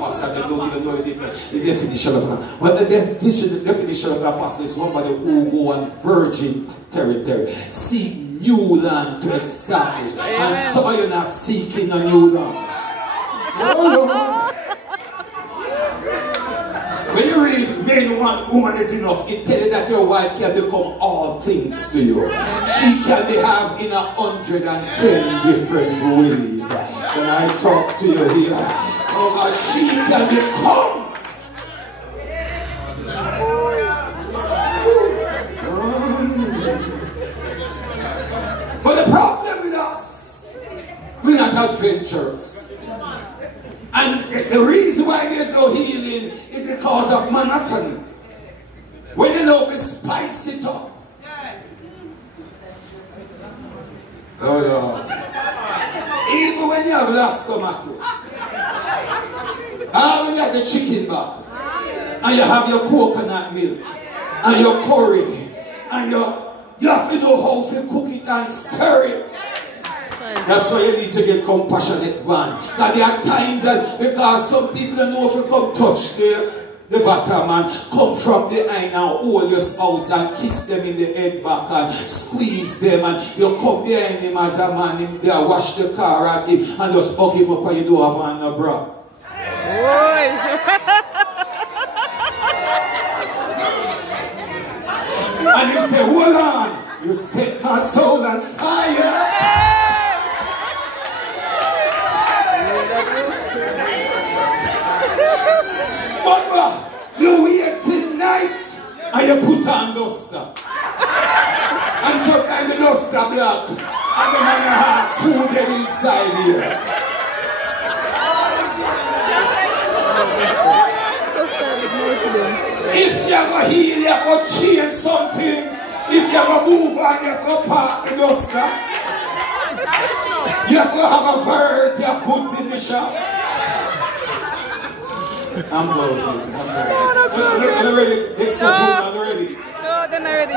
apostle, they don't even know the definition of that. Well, the definition of an apostle is somebody who go on virgin territory, seek new land to establish. And some of you are not seeking a new land. When you read men, one woman is enough, it tells you that your wife can become all things to you. She can have in 110 different ways. When I talk to you here, oh God, she can become. But the problem with us, we're not adventurous. And the reason why there's no healing is because of monotony. When you know to spice it up. Oh Lord. Even when you have lost tomato. And when you have the chicken back. And you have your coconut milk. And your curry. And you have to know how to cook it and stir it. That's why you need to get compassionate ones. Because there are times that, because some people don't know if you come touch the bottom and come from behind and hold your spouse and kiss them in the head back and squeeze them, and you come behind him as a man, him there wash the car at him and just hug him up and you don't have on a bra. And you say, hold on, you set my soul on fire. But you wait till night and you put on duster. And sometimes the duster black and the man hearts who get inside here. If you ever heal, you ever change something. If you ever move on, you ever park the duster. You have to have a variety of goods in the shop. I'm closing. I'm ready. Next time, I'm ready. No, they're not ready.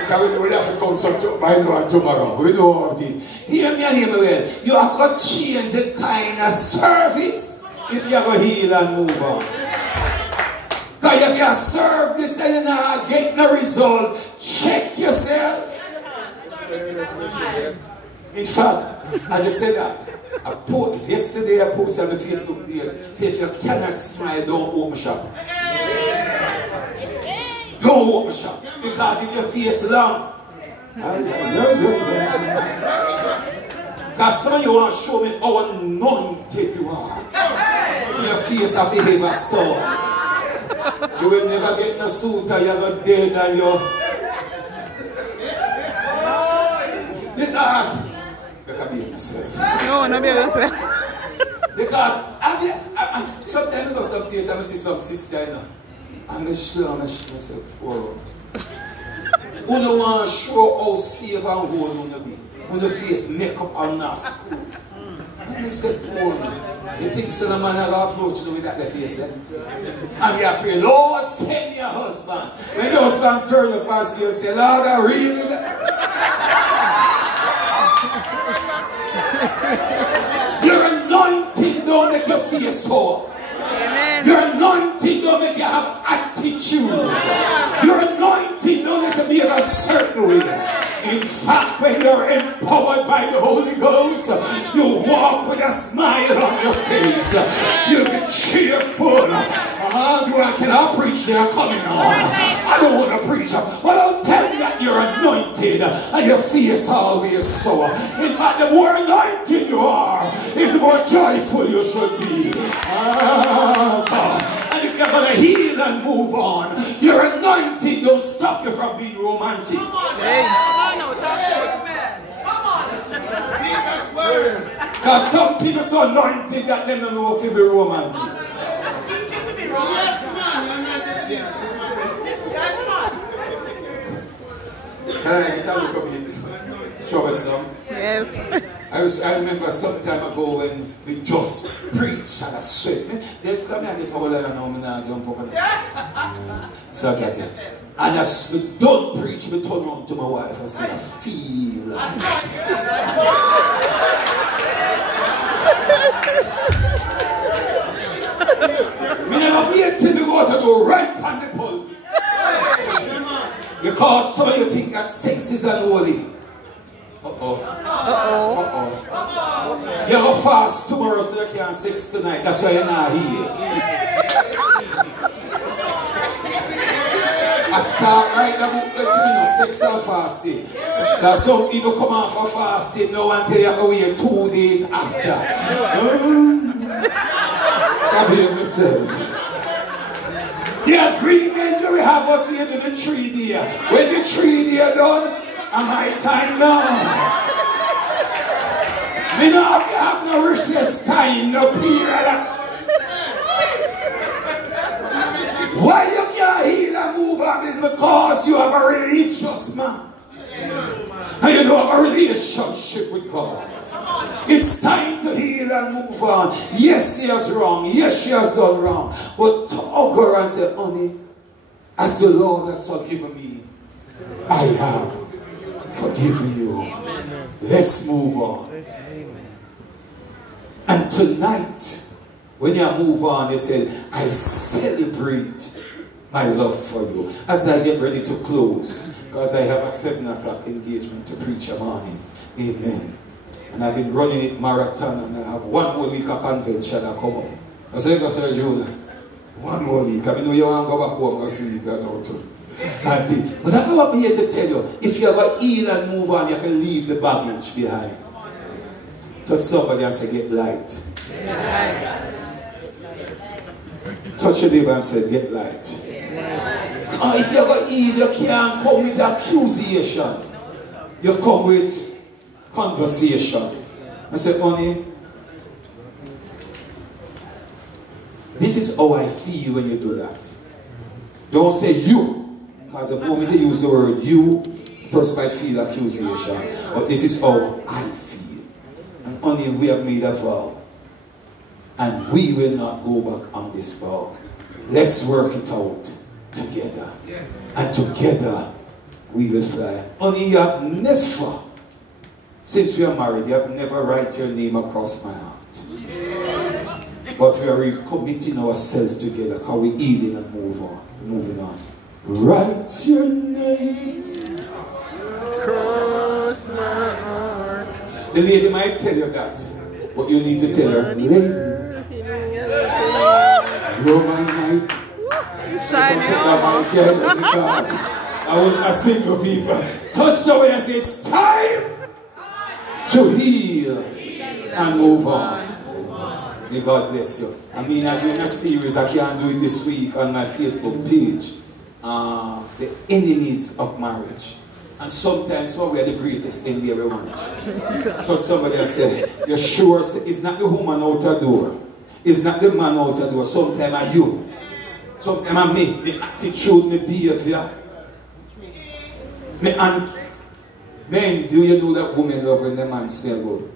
Because we have to come some tomorrow. We do all of it. Hear me and hear me well. You have to change the kind of service if you have to heal and move on. Because if you serve this and you're not getting a result, check yourself. In fact, as I said that, yesterday I posted on the Facebook page, say if you cannot smile, don't open shop. Don't open shop. Because if your face long, because some of you want to show me how anointed you are. So your face have behave as so. You will never get no suitor, you're not dead and you're... Because... You can be yourself. No, not be yourself. Because sometimes I go someplace and I see some sister, you know, and I show myself, oh. You don't want to show how safe and whole you want to be. When the face makeup and mask. And I said, oh, you think some man will approach you with that face there? And you pray, Lord, send your husband. When the husband turn up and see you, say, Lord, I really... Your anointing don't make your face sore. Your anointing don't make you have attitude. Your anointing don't make you be of a certain way. In fact, when you're empowered by the Holy Ghost, you walk with a smile on your face. You'll be cheerful. Can I preach? They're coming on. I don't want to preach. Well, I'll tell you that you're anointed and your face always sore. In fact, the more anointed you are, is the more joyful you should be. And if you're going to heal and move on, your anointing don't stop you from being romantic. Come on, because some people are so anointed that they don't know if they be romantic. Yes, man. Can I look a bit? Show us some. Yes. I remember some time ago when we just preached and I sweat. Let's come here and get over there and so I get it. And as we don't preach, we turn around to my wife and say, I feel. do right on the pulpit. Because some of you think that sex is unholy. You're going to fast tomorrow so you can't sex tonight. That's why you're not here. I start right now, sex and fasting. That some people come out for fasting now until you have to wait 2 days after. I blame myself. The agreement we have was here to the 3 day. When the 3 day done, am I time now? We don't have to have no recess time, no period. Why you can't heal and move on is because you have a religious man. And you don't have a relationship with God. It's time to heal and move on. Yes, he has wrong. Yes, she has done wrong. But talk her and say, honey, as the Lord has forgiven me, I have forgiven you. Let's move on. And tonight, when you move on, they said, I celebrate my love for you. As I get ready to close, because I have a 7 o'clock engagement to preach a morning. Amen. And I've been running it marathon, and I have 1 whole week of convention I come up. I said, Sir Julie, 1 whole week. I mean, you want to go back home and sleep, you know, too. But I'm not here to tell you, if you're going to heal and move on, you can leave the baggage behind. Touch somebody and say, get light. Touch your neighbor and say, get light. Oh, if you're going to heal, you can't come with accusation. You come with conversation. I say, honey, this is how I feel when you do that. Don't say you, because the moment you use the word you, the person might feel accusation. But this is how I feel. And honey, we have made a vow. And we will not go back on this vow. Let's work it out together. And together we will fly. Honey, you have never, since we are married, you have never write your name across my heart. But we are recommitting ourselves together because we're healing and moving on. Write your name across my heart. The lady might tell you that, but you need to tell her, lady, you're my knight. Because I want to sing for people. Touch somebody and say, it's time to heal and move on. May God bless you. I mean, I'm doing a series, I can't do it this week on my Facebook page. The enemies of marriage. And sometimes we are the greatest enemy of marriage. So somebody has said, you're sure it's not the woman out the door. It's not the man out the door. Sometimes are you. Sometimes I me, the attitude, the behavior. Men, do you know that women love when the man smell good?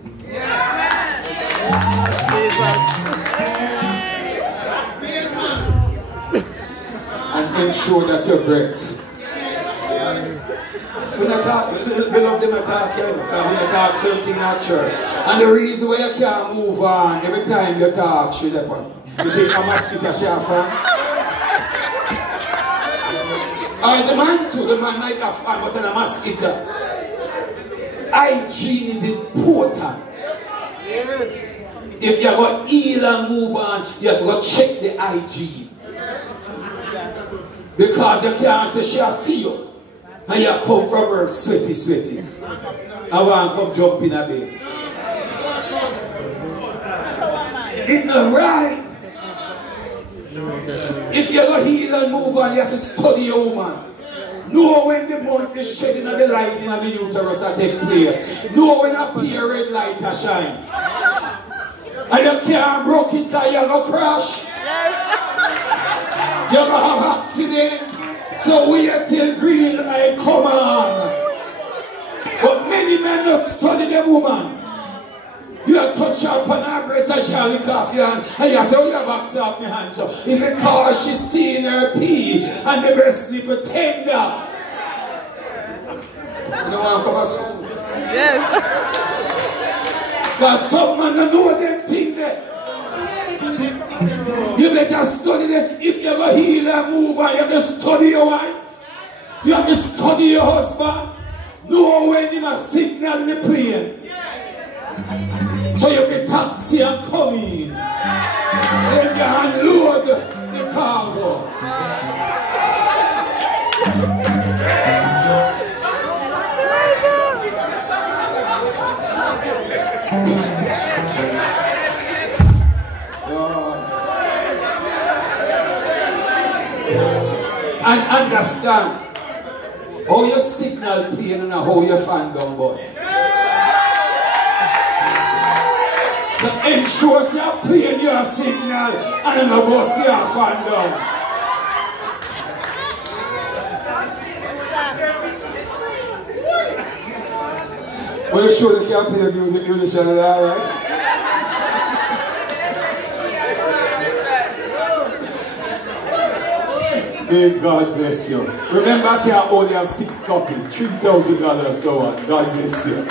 And ensure that you're breath. We love them attack, we attack something in our church. And the reason why you can't move on, every time you talk, you take a mosquito shaft. The man too, the man might have fun, but in a mosquito. Hygiene is important. If you're going to heal and move on, you have to go check the hygiene. Because you can't say she feel. And you come from work sweaty. I want to come jump in a bed. It's not right. If you're going to heal and move on, you have to study your woman. Know when the month is shedding of the lighting of the uterus that take place. Know when a period light a shine. And you can't broke it because you're going to crash. You're going to have accident. So wait till green light come on. But many men don't study the woman. You touch her upon her breast and she'll lick off your hand. And you say, oh, your back's off my hand. So it's because she's seeing her pee and the breast nipple tender. You don't want to come to school? Yes. Because some man don't know them things there. You better study them. If you ever heal and move on, you have to study your wife. You have to study your husband. Know when you must signal the plane. So you have to taxi and come in. So you can unload the cargo. And understand how your signal plane and how your fan gun bus. To ensure you're playing your signal and in the bus your fan gun. Well, you sure you can't play music, musician and all, right? May God bless you. Remember, I say I only have 6 copies, $3,000 so on. God bless you.